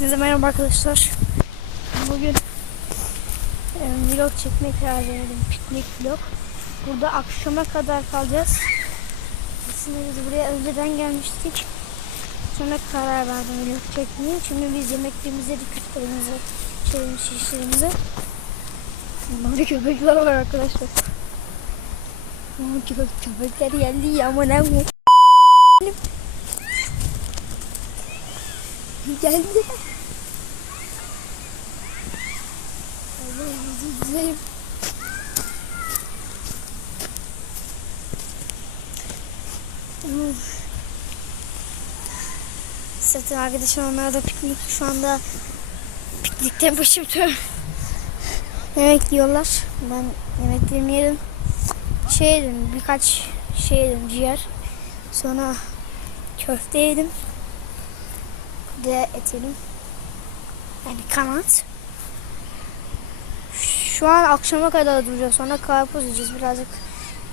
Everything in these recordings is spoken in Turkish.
Hepinize merhaba arkadaşlar. Bugün e, vlog çekmeye karar verdim. Piknik vlog. Burada akşama kadar kalacağız. Aslında biz buraya önceden gelmiştik. Sonra karar verdim vlog çekmeye. Şimdi biz yemeklerimizi, köftelerimizi, şeyimizi, şişlerimizi. Burada köpekler var arkadaşlar. Köpekler geldi ya ne bu? Geldi. Uf. Zaten arkadaşım onlar da piknik şu anda piknikten başım tutuyor. Yemek yiyorlar. Ben yemeklerimi yedim. Şey yedim birkaç şey yedim ciğer. Sonra köfte yedim. Bir de et yedim. Yani kanat. Şu an akşama kadar duracağız. Sonra karpuz yiyeceğiz. Birazcık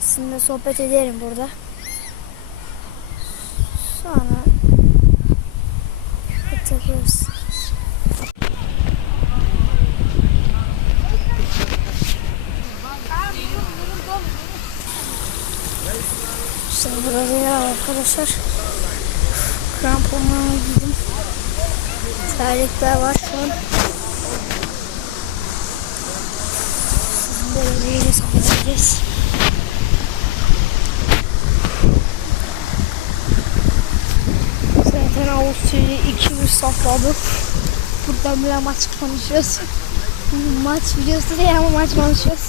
sizinle sohbet ederim burada. Sonra yaparız. İşte burada ya arkadaşlar. Kramponlarımı giydim. Terlikler var şu an. Böyle edeceğiz. Zaten Avusturya'yı 2-1 sakladık. Buradan bir maç konuşuyoruz. maç videosu değil ama maç konuşuyoruz.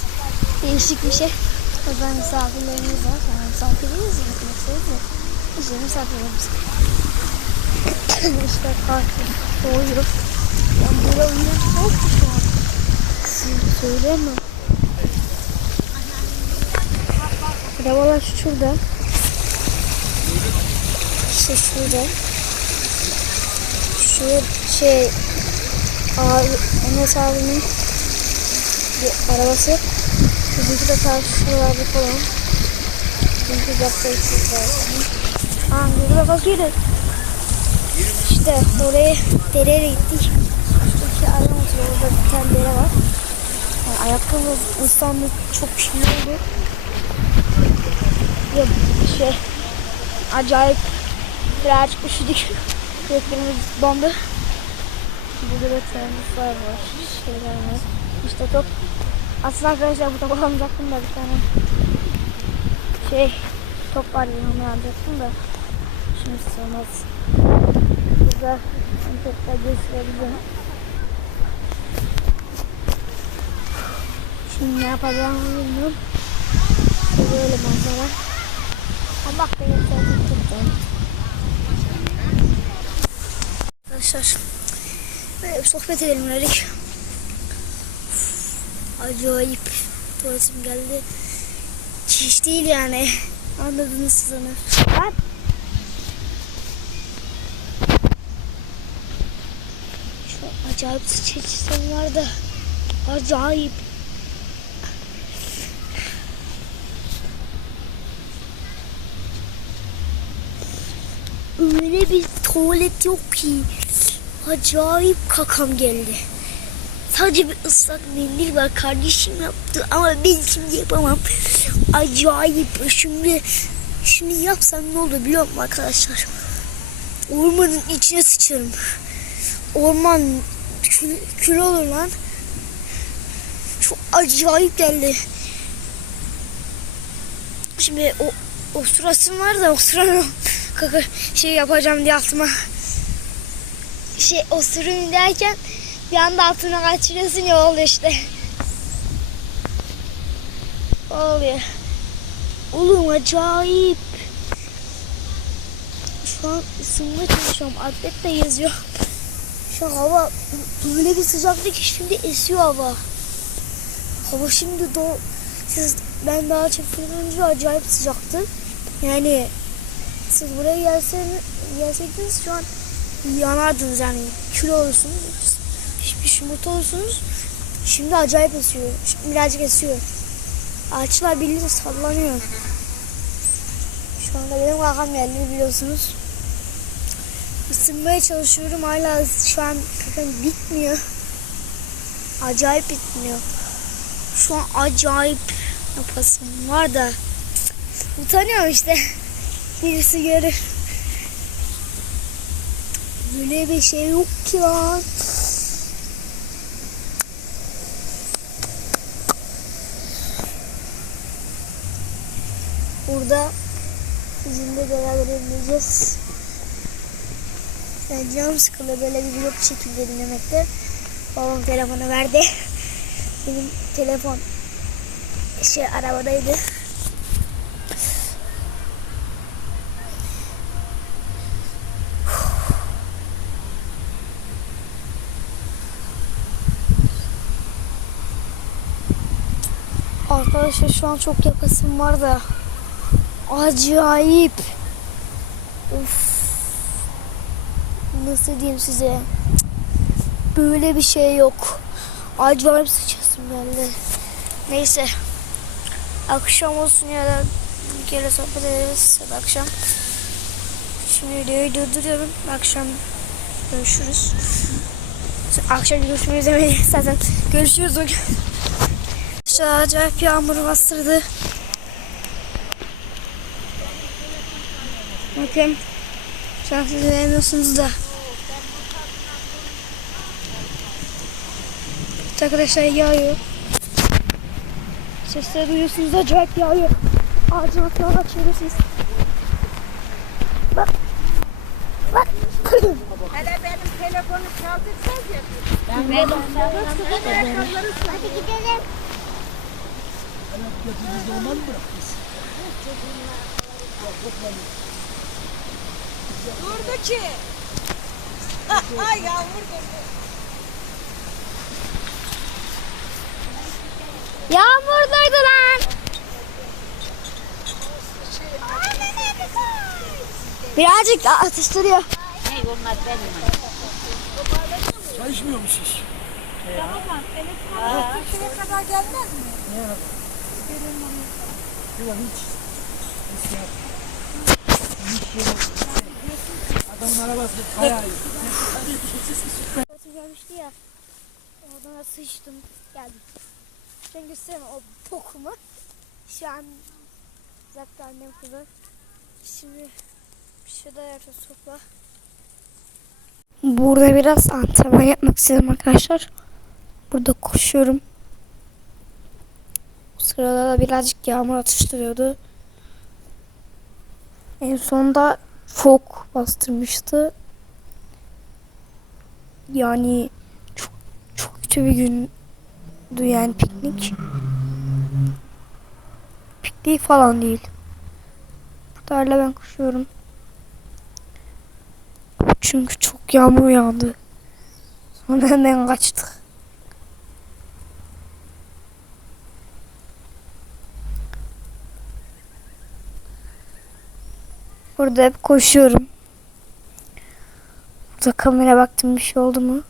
Değişik bir şey. Burada misafirlerimiz var. Yani. Misafiriyiz ya. İşte misafirlerimiz. işte karşı doğuyor. Ben burada uyuyorum. Çok an. Size söyleyemem. Arabalar şurada. İşte şurada. Şu şey abi Enes abinin bir arabası. Bizimki de karşılarda falan. Bizimki yaptığı sizler. Aa, burada bakıyoruz. İşte oraya dereye gittik. İşte adam oturuyor. Orada bir tane dere var. Yani ayakkabı ıslandı. Çok kirli oldu. Ya şey acayip birazcık üşüdük. Yüreklerimiz dondu. Burada da termoslar var. Şeyler var. İşte top. Aslında arkadaşlar bu topu alacaktım da bir tane şey top var ya onu alacaktım da şimdi sığmaz. Burada tekrar gösterebilirim. Şimdi ne yapacağımı bilmiyorum. Böyle manzara. Allah beni sevdi tuttu. Arkadaşlar böyle bir sohbet edelim dedik. Acayip tuvaletim geldi. Çiş değil yani. Anladınız siz onu. Ben acayip sistem vardı. Acayip. Öyle bir tuvalet yok ki. Acayip kakam geldi. Sadece bir ıslak mendil var. Kardeşim yaptı ama ben şimdi yapamam. Acayip. Şimdi şimdi yapsam ne olur biliyor musun arkadaşlar? Ormanın içine sıçarım. Orman kül, kül olur lan. Çok acayip geldi. Şimdi o o sırasım var da o sıranın kaka şey yapacağım diye altıma şey o sürüm derken bir anda altına kaçırıyorsun ya oluyor işte. Oluyor. Oğlum acayip. Şu an ısınmaya çalışıyorum. Atlet de yazıyor. Şu an hava böyle bir sıcaklık ki şimdi esiyor hava. Hava şimdi do siz ben daha çektiğim önce acayip sıcaktı. Yani siz buraya gelseniz, gelseydiniz şu an yanardınız yani kül olursunuz. Pişmiş yumurta olursunuz. Şimdi acayip esiyor. Şimdi birazcık esiyor. Ağaçlar birlikte sallanıyor. Şu anda benim kakam geldi biliyorsunuz. ısınmaya çalışıyorum. Hala şu an kakam bitmiyor. Acayip bitmiyor. Şu an acayip yapasım var da utanıyorum işte. Birisi görür. Böyle bir şey yok ki lan. Burada sizinle beraber dinleyeceğiz. Yani canım sıkıldı böyle bir vlog şekilde dinlemekte. Babam telefonu verdi. Benim telefon şey arabadaydı. Arkadaşlar şu an çok yakasım var da acayip. Of. Nasıl diyeyim size? Böyle bir şey yok. Acayip sıçasım geldi. Neyse. Akşam olsun ya da bir kere sohbet ederiz ya akşam. Şimdi videoyu durduruyorum. Akşam görüşürüz. Akşam görüşmeyi demeyi zaten görüşürüz o. Aşağı acayip yağmur bastırdı. Bakın. Şu an siz göremiyorsunuz da. Evet Arkadaşlar yağıyor. Sesleri duyuyorsunuz acayip yağıyor. Ağacın altına açıyorsunuz. Bak. Bak. Hele benim telefonu çaldırsanız ya. Ben benim Hadi gidelim. Durdu ki. Ay yağmur durdu. Yağmur durdu lan. Birazcık atıştırıyor. Ne olmaz benim. Çay içmiyor musunuz? Tamam. Elektrik kadar gelmez mi? Yok hiç. Hiç yap. Hiç yok. Adamın arabası bayağı iyi. Gelmişti ya. Oradan sıçtım. Geldim. Sen göstereyim o bokumu. Şu an zaten annem kızı. Şimdi şurada yapacağız topla. Burada biraz antrenman yapmak istedim arkadaşlar. Burada koşuyorum. Da birazcık yağmur atıştırıyordu. En sonunda fok bastırmıştı. Yani çok çok kötü bir gündü yani piknik. Piknik falan değil. Burada ben koşuyorum. Çünkü çok yağmur yağdı. Sonra hemen kaçtık. Burada hep koşuyorum. Burada kamera baktım bir şey oldu mu?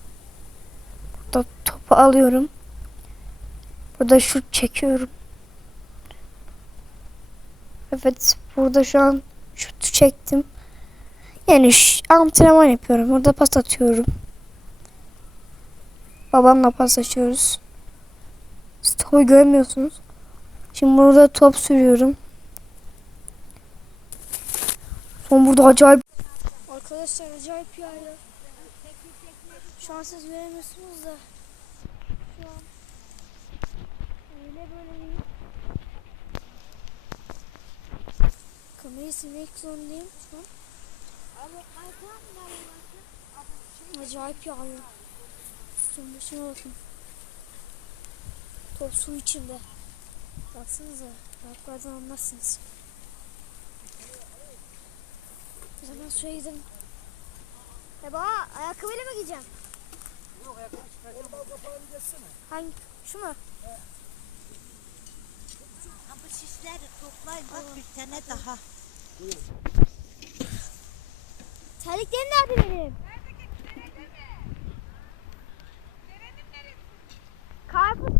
Burada topu alıyorum. Burada şut çekiyorum. Evet burada şu an şutu çektim. Yani antrenman yapıyorum. Burada pas atıyorum. Babamla pas açıyoruz. Siz topu görmüyorsunuz. Şimdi burada top sürüyorum. Son burada acayip Arkadaşlar acayip yağıyor. Şu an siz göremiyorsunuz da. Şu an öyle böyle değil. Kamerayı silmek zorundayım şu an. Acayip yağıyor. Üstüm başına bakın. Top su içinde. Baksanıza. Ayaklardan anlarsınız. O zaman suya gidelim. Ya baba ayakkabıyla mı gideceğim? Yok ayakkabı çıkaracağım. Kafanı geçsene. Hangi? Şu mu? Ha, Bu şişleri toplayın bak bir tane daha. Terliklerim nerede benim? Karpuz. Anne, benim terliğim nerede?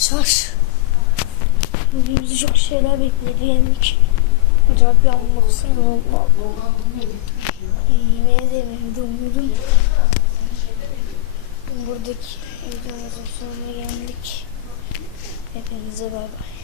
maç var. Bugün bizi çok şeyler bekledi yendik. Acayip yanmaksın oldu. Yemeğe de evde umudum. Buradaki videomuzun sonuna geldik. Hepinize bay bay.